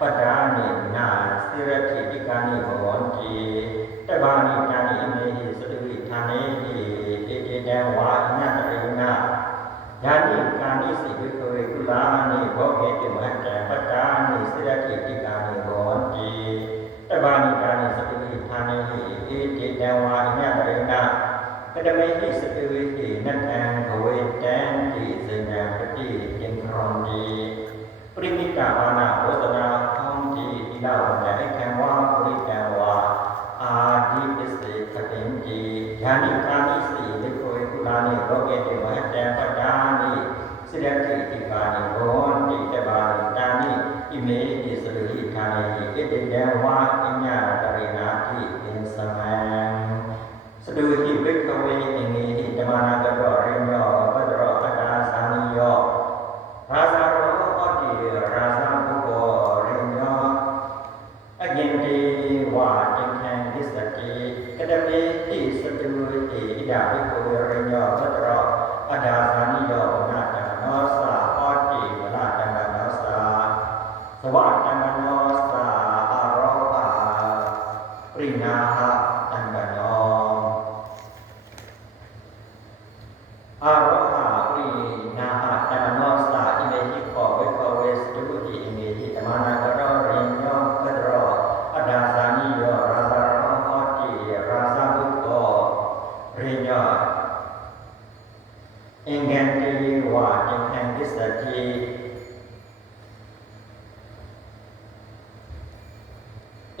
ปัจจานิยาสิระทิพิคานิโหนตีตบานิยานิเมหิสติวิธานิหิเอเดวะนาตเรนะยานิกานิสิวิุรกุลานิโภเกติมจหตปัจจานิสิระทิพิคานิโหนตีตบานิยานิสติวิธานิหิเอเดวะนาตเรนะกระดมหิสติวิหินันแทงโวยแจ้งทีสัญญาปฏิยังครองดีปริมิตาบานนิโรเกติมหัตแตปดานิสิรติติปานิโหติตบาลิตานิอิเมติสุริธานิอิติเดวะอิญญาตรินาทิเป็นสมังสดุหิภิกขเวอิเมหิตมานาตโรริโยปัตโรอัตตาสานิโยราสาโรปติราสาภุโกริโยอกินติวะจิงแทงทิสติกตะเมติสดุหิอิดาภิกขเว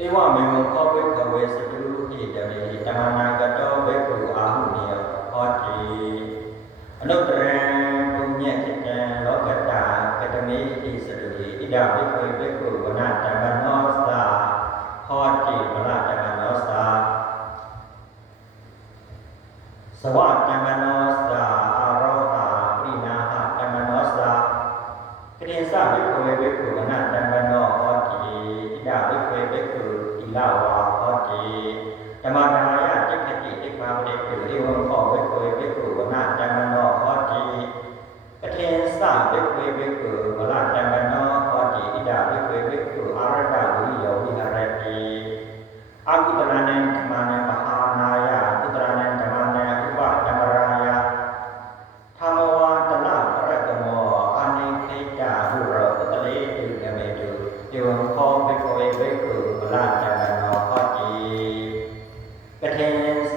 เอว่ามีมุขเวขเวสตุลุหิตมิตมานังกตเวกุอาหุเนียพอตีอนุตรังปุญญะจิตังโลกระจากตมิติสตุหิอิดาวิเคยเวกุวนาจามนอสตาพอจิตระจามันอสตาสวัสดิ์มนอสตาอารตาปรินาหะจามันนสตาเกรียนสาวิเคยเวกุวนาနဝါဟောတိဓမ္မဒါယတိခတိတိပါတိကုသေဝံဟောဝေကုဝေကုဝနာတမနောဟောတိအထင်စဝေကုဝေကု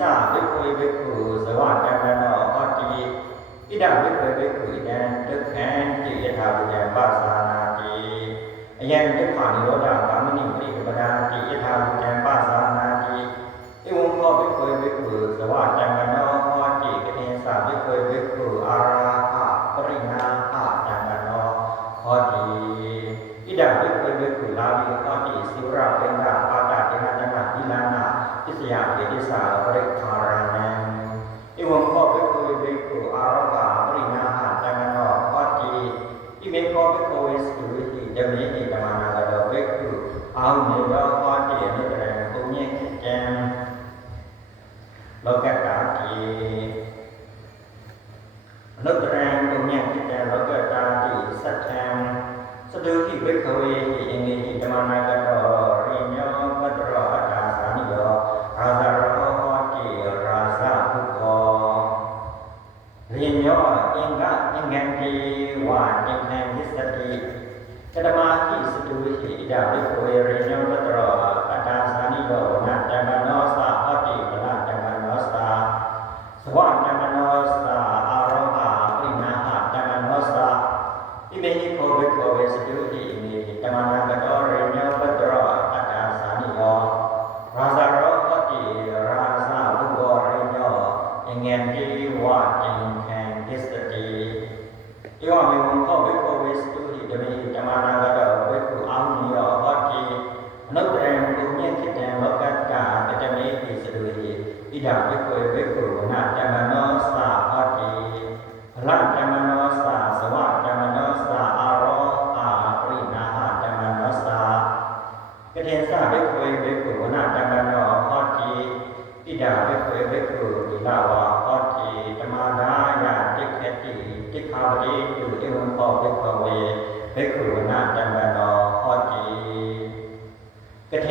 စ္စဘိက္ခုဘိက္ခုသဝတန္တနောဟောတိဣဒဘိက္ခုဘိက္ခုဣဒံဒုက္ခံတိယထာပုညံပါသနာတိအယံဒုက္ခនិရောဓဂามနိပရိကပဒာတိယထာပုညံပါသနာတိဧဝံဟောဘိက္ခုဘိက္ခုသဝတန္တနောทิศยาเดชิสาเรการแรงเอวังกอเป็นตัวเป็นตัวอารักาบริณาหันแต่งานอกก็ดีที่เมฆกอเป็นตัวสุริยจะมีอีกจะมาจตมาทิสตุวิหิดาวิโกเอริโนมัตรออัตตาสานิโยนะจัมโนสาอติวะจัมโนสาสวะจัมโนสาอารหะปินาหะจัมโนสาอิเมหิโกเวโกเวสตุหิเมจัมนากัตอริโนมัตรออัตตาสานิโยราสารอติราสาวุโกริโนเอเงนติวะเอเงนติสติเอวะเมยาไม่เคยไป่กลัวนาจามโนสตาพอดีรักจามโนสตาสว่างจามโนสตาอารมณ์อาปรินาหาจามโนสตากระเทศาไม่เคยไป่กลัวนาจามโนพอดีทปิยาไม่เคยไป่กลัวอีลาวาพอดีจามานาญาติกเอติติคาวดีอยู่ที่มุมพอกเทวไป่กลัวนาจามโนพอดีกรเท